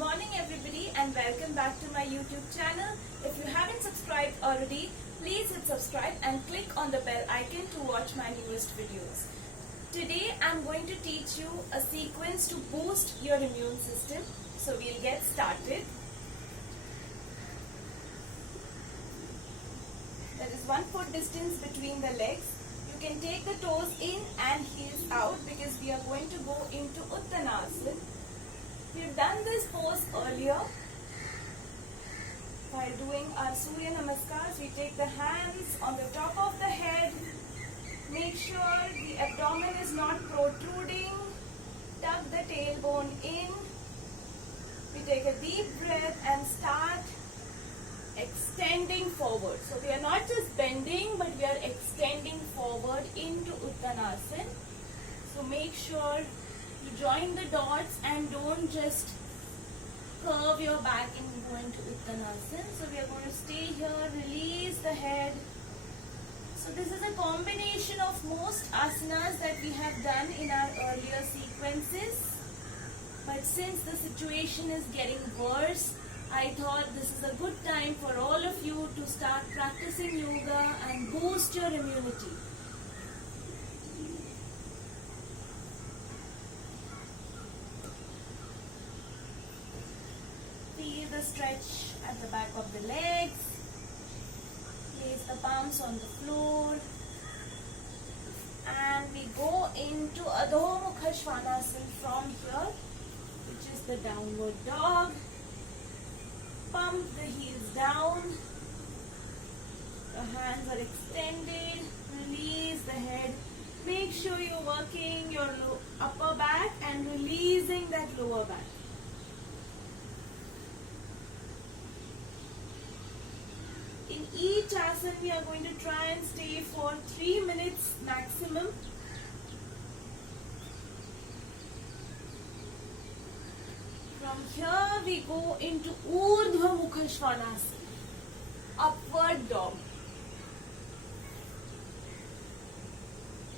morning everybody and welcome back to my YouTube channel. If you haven't subscribed already, please hit subscribe and click on the bell icon to watch my newest videos. Today I'm going to teach you a sequence to boost your immune system. So we'll get started. There is 1 foot distance between the legs. You can take the toes in and heels out because we are going to go into Uttanasana. We've done this pose earlier. While doing our Surya Namaskars, we take the hands on the top of the head. Make sure the abdomen is not protruding. Tuck the tailbone in. We take a deep breath and start extending forward. So we are not just bending, but we are extending forward into Uttanasana. So make sure you join the dots and don't just curve your back and go into Uttanasana. So we are going to stay here, release the head. So this is a combination of most asanas that we have done in our earlier sequences. But since the situation is getting worse, I thought this is a good time for all of you to start practicing yoga and boost your immunity. Feel the stretch at the back of the legs. Place the palms on the floor. And we go into Adho Mukha Svanasana from here, which is the downward dog. Pump the heels down. The hands are extended. Release the head. Make sure you're working your upper back and releasing that lower back. In each asana, we are going to try and stay for 3 minutes maximum. From here, we go into Urdhva Mukha Svanasana, upward dog.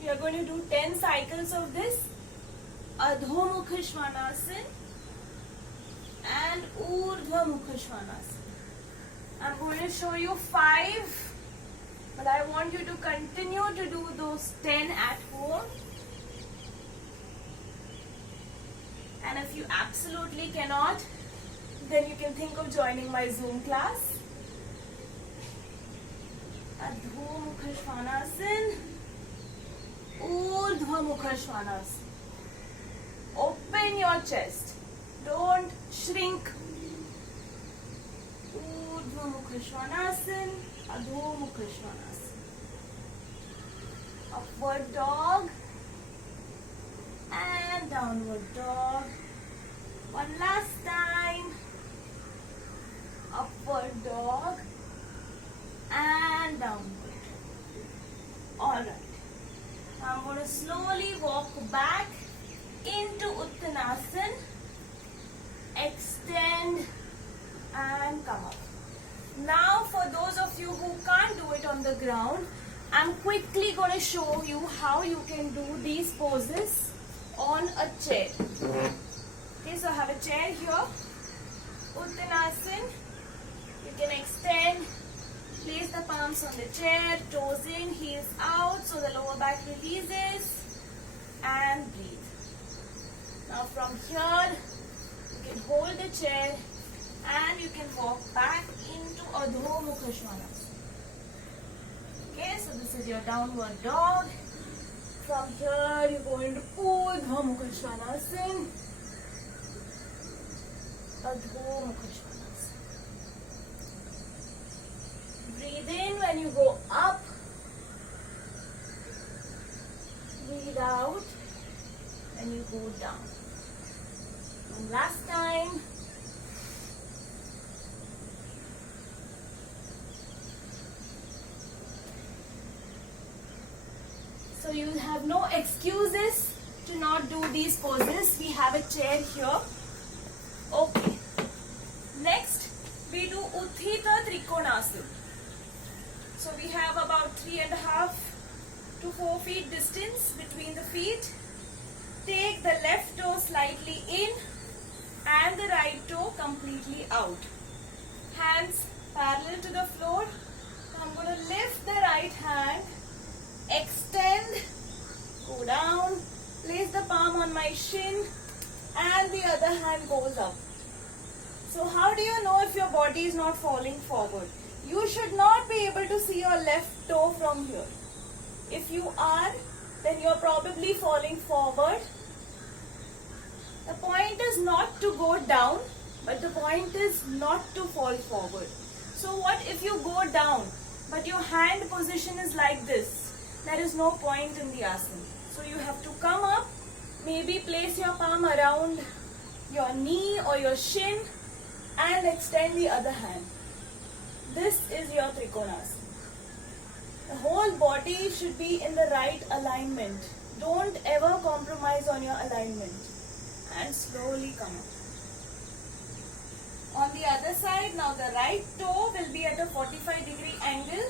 We are going to do 10 cycles of this. Adho Mukha Svanasana and Urdhva Mukha Svanasana. I'm going to show you 5, but I want you to continue to do those 10 at home. And if you absolutely cannot, then you can think of joining my Zoom class. Adho Mukha Svanasana, Urdhva Mukha Svanasana. Open your chest. Don't shrink. Urdhva Mukha Svanasana, Adho Mukha Svanasana. Upward dog and downward dog. One last time. Upward dog and downward. Alright. Now I'm going to slowly walk back into Uttanasana. Extend and come up. Now for those of you who can't do it on the ground, I'm quickly going to show you how you can do these poses on a chair. Okay, so I have a chair here. Uttanasana. You can extend, place the palms on the chair, toes in, heels out, so the lower back releases, and breathe. Now from here, you can hold the chair and you can walk back into Adho Mukha Svanasana. Okay, so this is your downward dog. From here, you go into Urdhva Mukha Svanasana. Adho Mukha Svanasana. Breathe in when you go up. Breathe out when you go down. One last time. So you have no excuses to not do these poses. We have a chair here. Okay. Next, we do Utthita Trikonasana. So we have about 3.5 to 4 feet distance between the feet. Take the left toe slightly in and the right toe out. Hands parallel to the floor. I'm going to lift the right hand, extend, go down, place the palm on my shin, and the other hand goes up. So how do you know if your body is not falling forward? You should not be able to see your left toe from here. If you are, then you're probably falling forward. The point is not to go down, but the point is not to fall forward. So what if you go down, but your hand position is like this? There is no point in the asana. So you have to come up, maybe place your palm around your knee or your shin and extend the other hand. This is your Trikonasana. The whole body should be in the right alignment. Don't ever compromise on your alignment. And slowly come up. On the other side, now the right toe will be at a 45-degree angle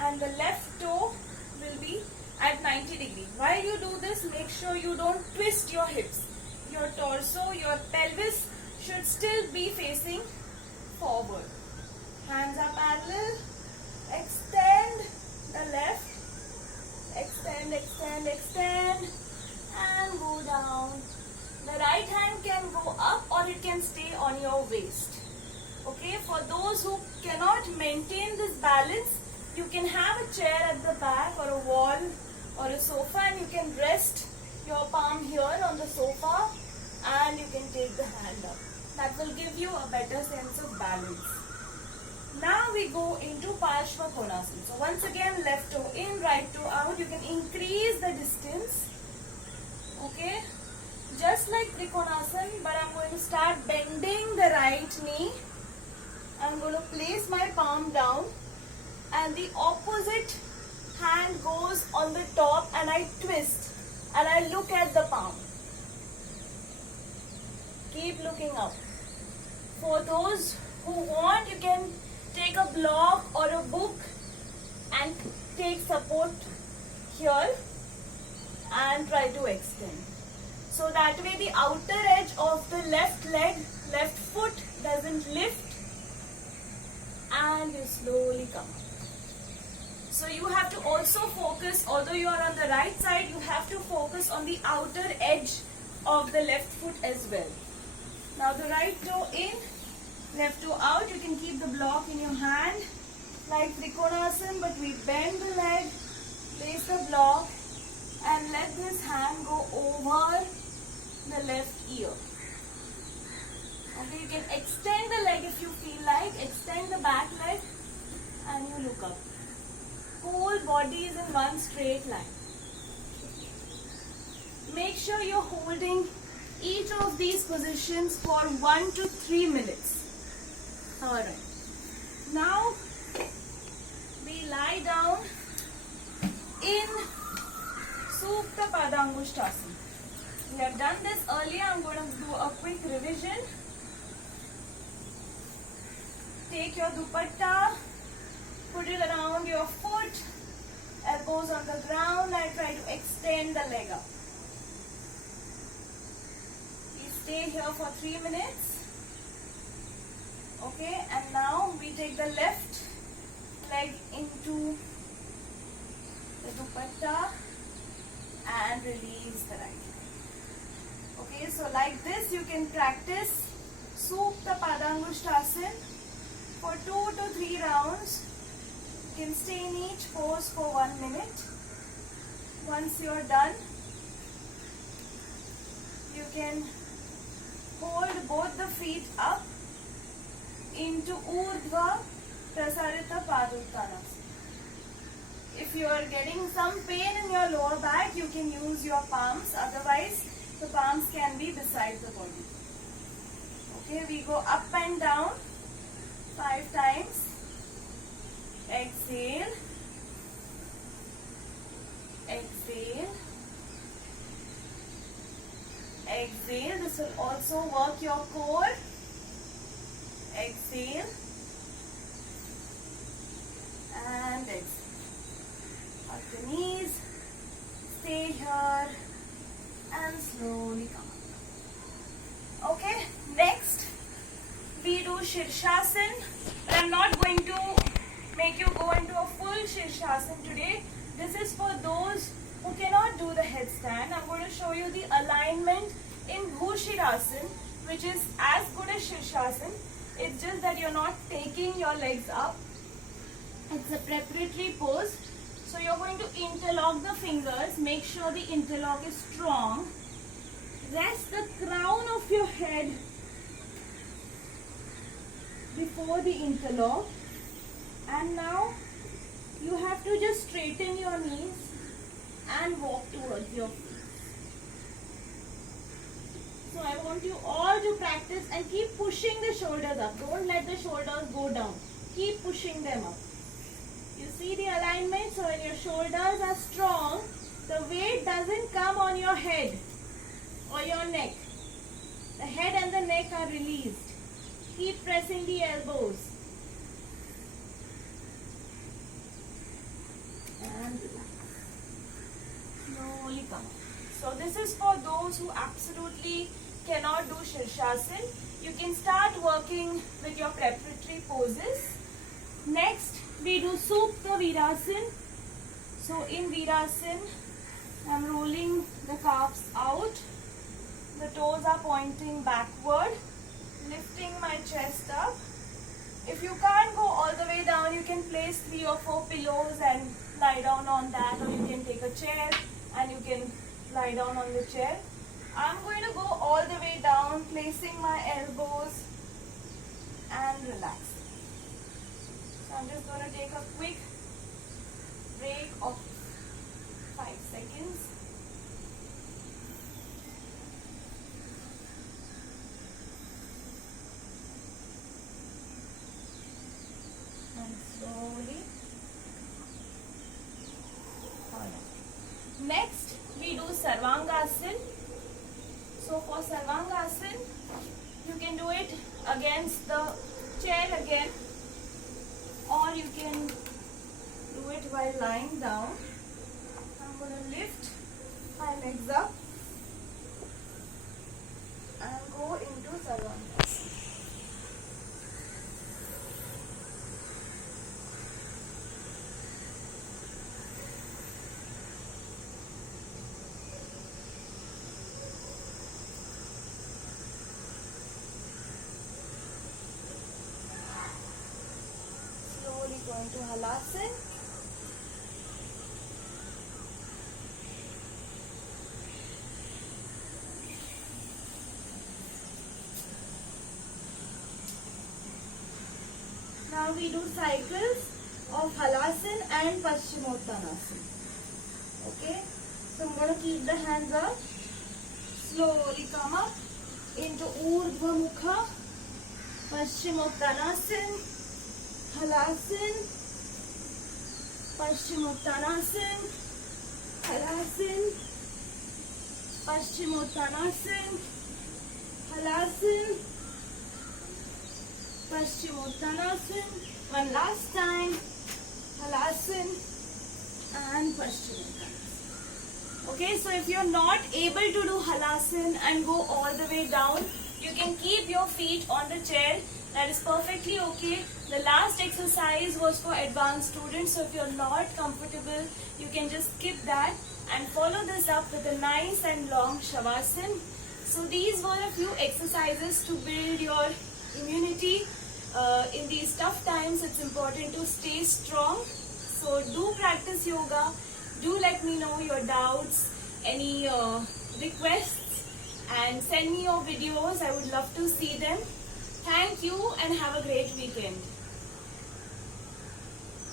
and the left toe will be at 90 degrees. While you do this, make sure you don't twist your hips. Your torso, your pelvis should still be facing forward. Hands are parallel. Extend the left. Extend, extend, extend. And go down. The right hand can go up or it can stay on your waist. Okay, for those who cannot maintain this balance, you can have a chair at the back or a wall or a sofa and you can rest your palm here on the sofa and you can take the hand up. That will give you a better sense of balance. Now we go into Parshva Konasana. So once again, left toe in, right toe out. You can increase the distance. Okay. Just like Trikonasana, but I'm going to start bending the right knee. I'm going to place my palm down and the opposite hand goes on the top and I twist and I look at the palm. Keep looking up. For those who want, you can take a block or a book and take support here and try to extend. So that way the outer edge of the left leg, left foot doesn't lift and you slowly come up. So you have to also focus, although you are on the right side, you have to focus on the outer edge of the left foot as well. Now the right toe in, left toe out. You can keep the block in your hand like Trikonasana, but we bend the leg, place the block and let this hand go over the left ear. Okay, you can extend the leg if you feel like, extend the back leg and you look up. Whole body is in one straight line. Make sure you're holding each of these positions for 1 to 3 minutes. Alright. Now we lie down in Supta Padangushtasana. We have done this earlier. I'm going to do a quick revision. Take your dupatta, put it around your foot, elbows on the ground and try to extend the leg up. We stay here for 3 minutes. Okay, and now we take the left leg into the dupatta and release the right. Okay, so like this you can practice Supta Padangushtasana for 2 to 3 rounds. You can stay in each pose for 1 minute. Once you are done, you can hold both the feet up into Urdhva Prasarita Paduttanasana. If you are getting some pain in your lower back, you can use your palms. Otherwise, the palms can be beside the body. Okay, we go up and down 5 times. Exhale. Exhale. Exhale. This will also work your core. Exhale. And exhale. Up the knees. Stay here. And slowly come up. Okay. Next, we do Shirshasana, but I'm not going to make you go into a full Shirshasana today. This is for those who cannot do the headstand. I'm going to show you the alignment in Bhushirasana, which is as good as Shirshasana. It's just that you're not taking your legs up. It's a preparatory pose. So you're going to interlock the fingers. Make sure the interlock is strong. Rest the crown of your head before the interlock. And now you have to just straighten your knees and walk towards your feet. So I want you all to practice and keep pushing the shoulders up. Don't let the shoulders go down. Keep pushing them up. You see the alignment? So when your shoulders are strong, the weight doesn't come on your head or your neck. The head and the neck are released. Keep pressing the elbows. And relax. Slowly come up. So this is for those who absolutely cannot do Shirshasana. You can start working with your preparatory poses. Next, we do Supta Virasana. So in Virasana, I'm rolling the calves out. The toes are pointing backward, lifting my chest up. If you can't go all the way down, you can place 3 or 4 pillows and lie down on that, or you can take a chair and you can lie down on the chair. I'm going to go all the way down, placing my elbows and relaxing. So I'm just going to take a quick break of 5 seconds. And slowly. Next, we do Sarvangasana. So for Sarvangasana, you can do it against the chair again, or you can do it while lying down. I'm going to lift my legs up and go into Sarvangasana. Going to Halasana. Now we do cycles of Halasana and Paschimottanasana. Okay, so I'm going to keep the hands up. Slowly come up into Urdhva Mukha, Paschimottanasana, Halasana, Paschimottanasana, Halasana, Paschimottanasana, Halasana, Paschimottanasana. One last time, Halasana and Paschimottanasana. Okay, so if you're not able to do Halasana and go all the way down, you can keep your feet on the chair. That is perfectly okay. The last exercise was for advanced students, so if you're not comfortable, you can just skip that and follow this up with a nice and long Shavasana. So these were a few exercises to build your immunity. In these tough times, it's important to stay strong. So do practice yoga. Do let me know your doubts, any requests, and send me your videos. I would love to see them. Thank you and have a great weekend.